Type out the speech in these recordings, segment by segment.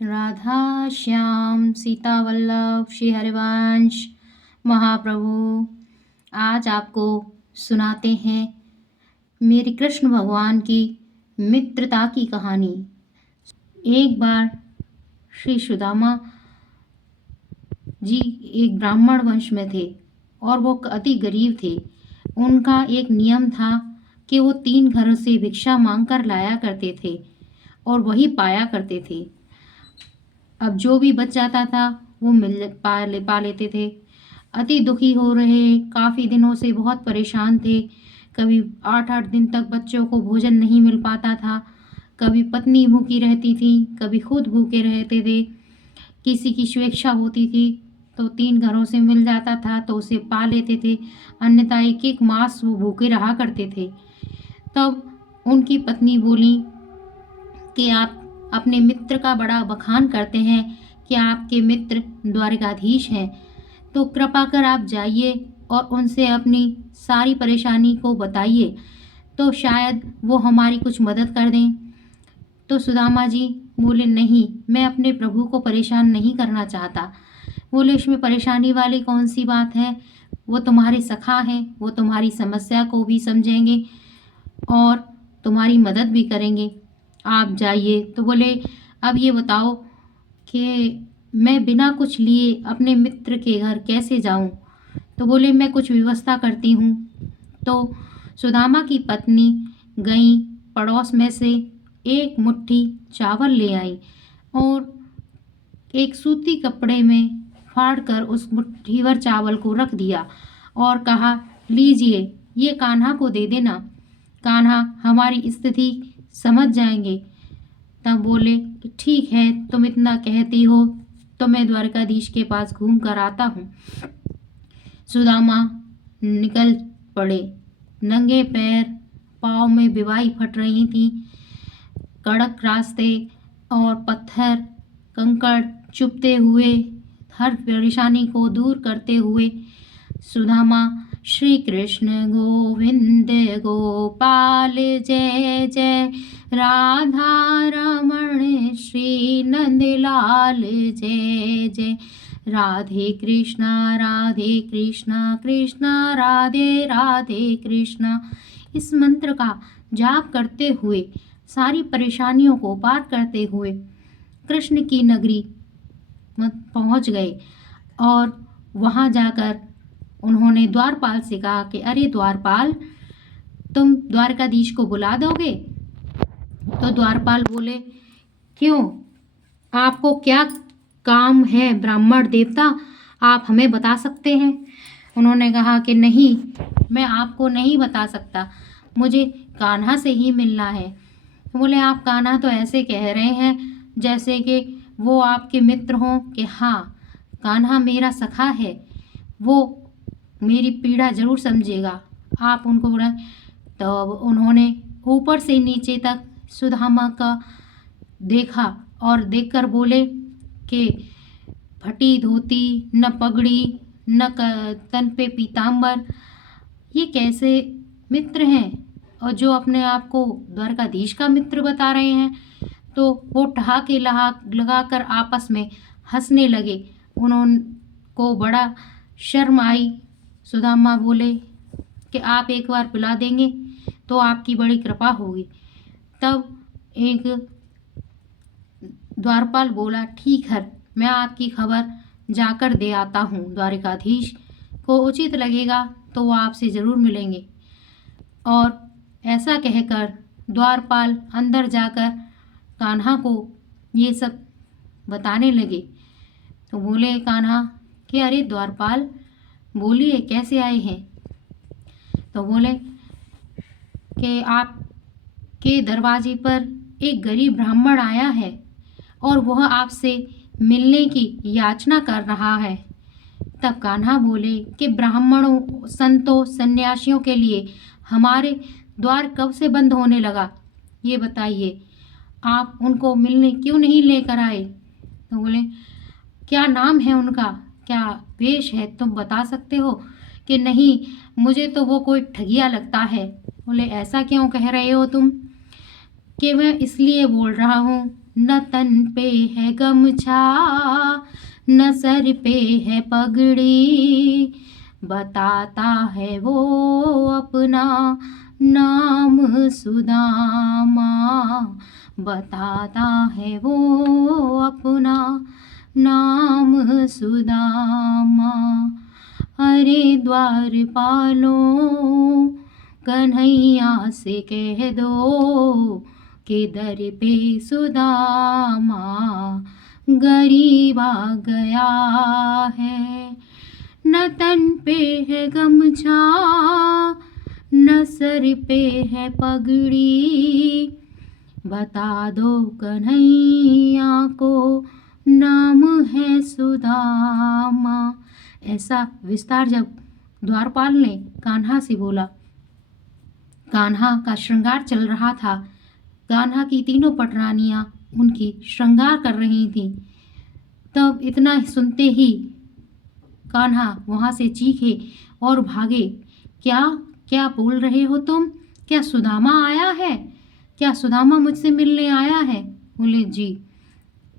राधा श्याम सीता वल्लभ श्री हरिवंश महाप्रभु। आज आपको सुनाते हैं मेरे कृष्ण भगवान की मित्रता की कहानी। एक बार श्री सुदामा जी एक ब्राह्मण वंश में थे और वो अति गरीब थे। उनका एक नियम था कि वो 3 घरों से भिक्षा मांग कर लाया करते थे और वही पाया करते थे। अब जो भी बच जाता था वो पा लेते थे। अति दुखी हो रहे, काफ़ी दिनों से बहुत परेशान थे। कभी 8-8 दिन तक बच्चों को भोजन नहीं मिल पाता था, कभी पत्नी भूखी रहती थी, कभी खुद भूखे रहते थे। किसी की स्वेच्छा होती थी तो 3 घरों से मिल जाता था तो उसे पा लेते थे, अन्यथा 1-1 मास वो भूखे रहा करते थे। तब उनकी पत्नी बोली कि आप अपने मित्र का बड़ा बखान करते हैं कि आपके मित्र द्वारकाधीश हैं, तो कृपा कर आप जाइए और उनसे अपनी सारी परेशानी को बताइए, तो शायद वो हमारी कुछ मदद कर दें। तो सुदामा जी बोले, नहीं, मैं अपने प्रभु को परेशान नहीं करना चाहता। बोले, इसमें परेशानी वाली कौन सी बात है, वो तुम्हारे सखा हैं, वो तुम्हारी समस्या को भी समझेंगे और तुम्हारी मदद भी करेंगे, आप जाइए। तो बोले, अब ये बताओ कि मैं बिना कुछ लिए अपने मित्र के घर कैसे जाऊं? तो बोले, मैं कुछ व्यवस्था करती हूँ। तो सुदामा की पत्नी गई, पड़ोस में से एक मुट्ठी चावल ले आई और एक सूती कपड़े में फाड़ कर उस मुट्ठी भर चावल को रख दिया और कहा, लीजिए, ये कान्हा को दे देना, कान्हा हमारी स्थिति समझ जाएंगे। तब बोले कि ठीक है, तुम इतना कहती हो तो मैं द्वारकाधीश के पास घूम कर आता हूँ। सुदामा निकल पड़े, नंगे पैर, पाँव में बिवाई फट रही थी। कड़क रास्ते और पत्थर कंकड़ चुभते हुए, हर परेशानी को दूर करते हुए सुदामा श्री कृष्ण गोविंद गोपाल जय जय, राधा रमण श्री नंदलाल जय जय, राधे कृष्णा कृष्णा राधे राधे कृष्णा। इस मंत्र का जाप करते हुए, सारी परेशानियों को पार करते हुए कृष्ण की नगरी पहुंच गए और वहां जाकर उन्होंने द्वारपाल से कहा कि अरे द्वारपाल, तुम द्वारकाधीश को बुला दोगे? तो द्वारपाल बोले, क्यों, आपको क्या काम है ब्राह्मण देवता, आप हमें बता सकते हैं। उन्होंने कहा कि नहीं, मैं आपको नहीं बता सकता, मुझे कान्हा से ही मिलना है। बोले, आप कान्हा तो ऐसे कह रहे हैं जैसे कि वो आपके मित्र हों। कि हाँ, कान्हा मेरा सखा है, वो मेरी पीड़ा ज़रूर समझेगा, आप उनको बुलाएं। तो उन्होंने ऊपर से नीचे तक सुदामा का देखा और देखकर बोले कि फटी धोती, न पगड़ी, न तन पे पीताम्बर, ये कैसे मित्र हैं, और जो अपने आप को द्वारकाधीश का मित्र बता रहे हैं। तो वो ठहाके लगाकर आपस में हंसने लगे। उनको बड़ा शर्म आई। सुदामा बोले कि आप एक बार पिला देंगे तो आपकी बड़ी कृपा होगी। तब एक द्वारपाल बोला, ठीक है, मैं आपकी खबर जाकर दे आता हूँ, द्वारकाधीश को उचित लगेगा तो वो आपसे ज़रूर मिलेंगे। और ऐसा कहकर द्वारपाल अंदर जाकर कान्हा को ये सब बताने लगे। तो बोले कान्हा कि अरे द्वारपाल, बोलिए, कैसे आए हैं? तो बोले कि आपके दरवाजे पर एक गरीब ब्राह्मण आया है और वह आपसे मिलने की याचना कर रहा है। तब कान्हा बोले कि ब्राह्मणों, संतों, सन्यासियों के लिए हमारे द्वार कब से बंद होने लगा, ये बताइए, आप उनको मिलने क्यों नहीं लेकर आए? तो बोले, क्या नाम है उनका, क्या वेश है, तुम बता सकते हो? कि नहीं, मुझे तो वो कोई ठगिया लगता है। बोले, ऐसा क्यों कह रहे हो तुम? कि मैं इसलिए बोल रहा हूँ न तन पे है गमछा, न सर पे है पगड़ी, बताता है वो अपना नाम सुदामा, बताता है वो अपना नाम सुदामा। अरे द्वारपालो कन्हैया से कह दो कि दर पे सुदामा गरीब आ गया है। न तन पे है गमछा, न सर पे है पगड़ी, बता दो कन्हैया को नाम है सुदामा। ऐसा विस्तार जब द्वारपाल ने कान्हा से बोला, कान्हा का श्रृंगार चल रहा था, कान्हा की तीनों पटरानियां उनकी श्रृंगार कर रही थीं। तब इतना सुनते ही कान्हा वहाँ से चीखे और भागे। क्या क्या बोल रहे हो तुम? क्या सुदामा आया है? क्या सुदामा मुझसे मिलने आया है? बोले जी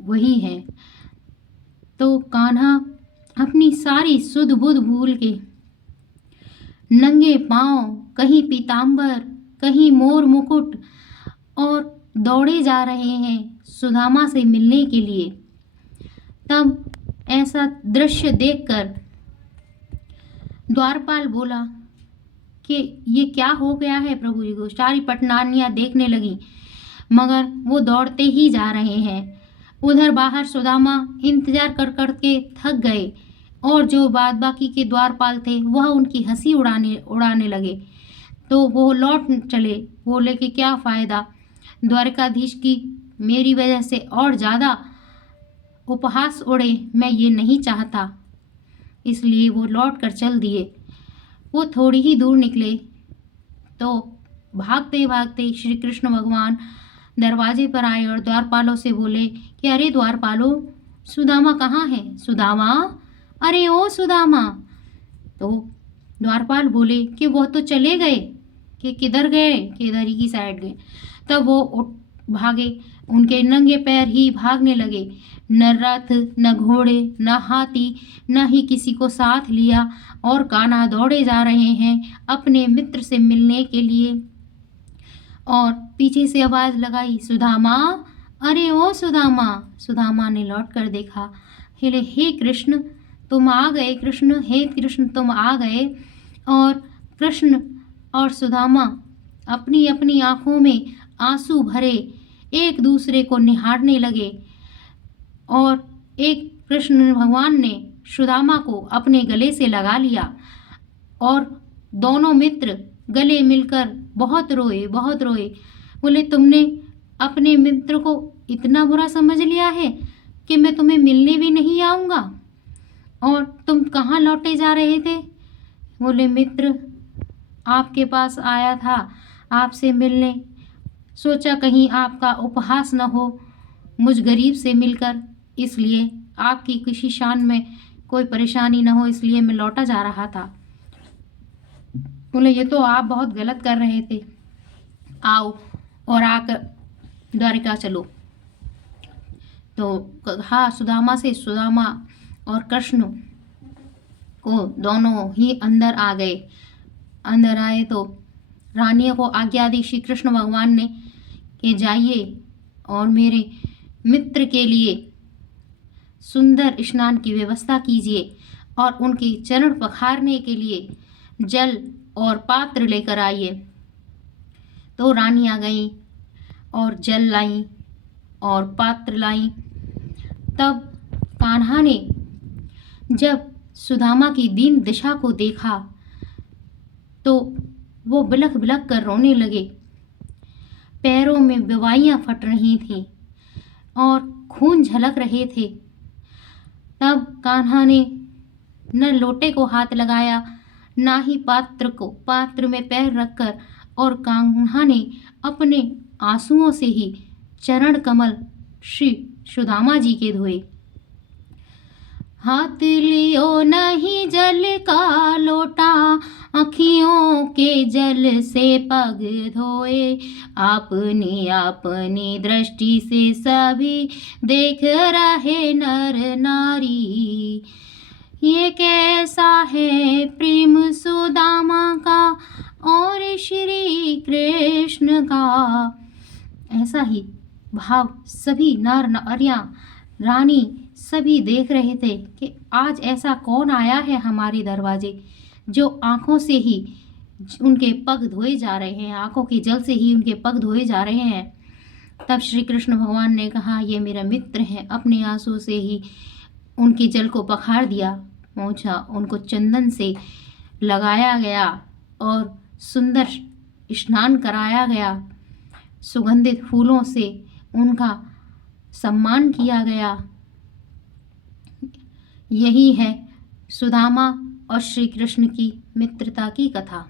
वही है। तो कान्हा अपनी सारी सुध बुध भूल के नंगे पांव, कहीं पीतांबर, कहीं मोर मुकुट, और दौड़े जा रहे हैं सुदामा से मिलने के लिए। तब ऐसा दृश्य देखकर द्वारपाल बोला कि ये क्या हो गया है प्रभु जी को। सारी पटरानियां देखने लगी, मगर वो दौड़ते ही जा रहे हैं। उधर बाहर सुदामा इंतजार कर कर के थक गए, और जो बाद बाकी के द्वारपाल थे वह उनकी हंसी उड़ाने लगे। तो वो लौट चले, बोले कि क्या फ़ायदा, द्वारकाधीश की मेरी वजह से और ज़्यादा उपहास उड़े, मैं ये नहीं चाहता। इसलिए वो लौट कर चल दिए। वो थोड़ी ही दूर निकले तो भागते भागते श्री कृष्ण भगवान दरवाजे पर आए और द्वारपालों से बोले कि अरे द्वारपालों, सुदामा कहाँ है? सुदामा, अरे ओ सुदामा। तो द्वारपाल बोले कि वो तो चले गए। कि किधर गए? कि इधर ही की साइड गए। तब वो उठ भागे, उनके नंगे पैर ही भागने लगे। न रथ, न घोड़े, न हाथी, न ही किसी को साथ लिया, और कान्हा दौड़े जा रहे हैं अपने मित्र से मिलने के लिए। और पीछे से आवाज़ लगाई, सुदामा, अरे ओ सुदामा। सुदामा ने लौट कर देखा, हे कृष्ण तुम आ गए, कृष्ण, हे कृष्ण तुम आ गए। और कृष्ण और सुदामा अपनी अपनी आँखों में आंसू भरे एक दूसरे को निहारने लगे। और एक कृष्ण भगवान ने सुदामा को अपने गले से लगा लिया, और दोनों मित्र गले मिलकर बहुत रोए, बहुत रोए। बोले तुमने अपने मित्र को इतना बुरा समझ लिया है कि मैं तुम्हें मिलने भी नहीं आऊँगा? और तुम कहाँ लौटे जा रहे थे? बोले मित्र आपके पास आया था आपसे मिलने, सोचा कहीं आपका उपहास न हो मुझ गरीब से मिलकर, इसलिए आपकी किसी शान में कोई परेशानी न हो, इसलिए मैं लौटा जा रहा था। बोले ये तो आप बहुत गलत कर रहे थे, आओ और आकर द्वारिका चलो। तो कहा सुदामा से, सुदामा और कृष्ण को दोनों ही अंदर आ गए। अंदर आए तो रानियों को आज्ञा दी श्री कृष्ण भगवान ने कि जाइए और मेरे मित्र के लिए सुंदर स्नान की व्यवस्था कीजिए, और उनकी चरण पखारने के लिए जल और पात्र लेकर आइए। तो रानियां गईं और जल लाईं और पात्र लाईं। तब कान्हा ने जब सुदामा की दीन दशा को देखा तो वो बिलख बिलख कर रोने लगे। पैरों में बेवाइयाँ फट रही थीं और खून झलक रहे थे। तब कान्हा ने न लोटे को हाथ लगाया, ना ही पात्र में पैर रखकर, और कान्हा ने अपने आंसुओं से ही चरण कमल श्री सुदामा जी के धोए। हाथ लियो नहीं जल का लोटा, अखियों के जल से पग धोए, अपनी अपनी दृष्टि से सभी देख रहे नर नारी। ये कैसा है प्रेम सुदामा का और श्री कृष्ण का। ऐसा ही भाव सभी नर नारियां, रानी सभी देख रहे थे कि आज ऐसा कौन आया है हमारे दरवाजे, जो आंखों से ही उनके पग धोए जा रहे हैं, आंखों के जल से ही उनके पग धोए जा रहे हैं। तब श्री कृष्ण भगवान ने कहा, ये मेरा मित्र है। अपने आंसू से ही उनके जल को पखार दिया, पहुँचा, उनको चंदन से लगाया गया और सुंदर स्नान कराया गया, सुगंधित फूलों से उनका सम्मान किया गया। यही है सुदामा और श्री कृष्ण की मित्रता की कथा।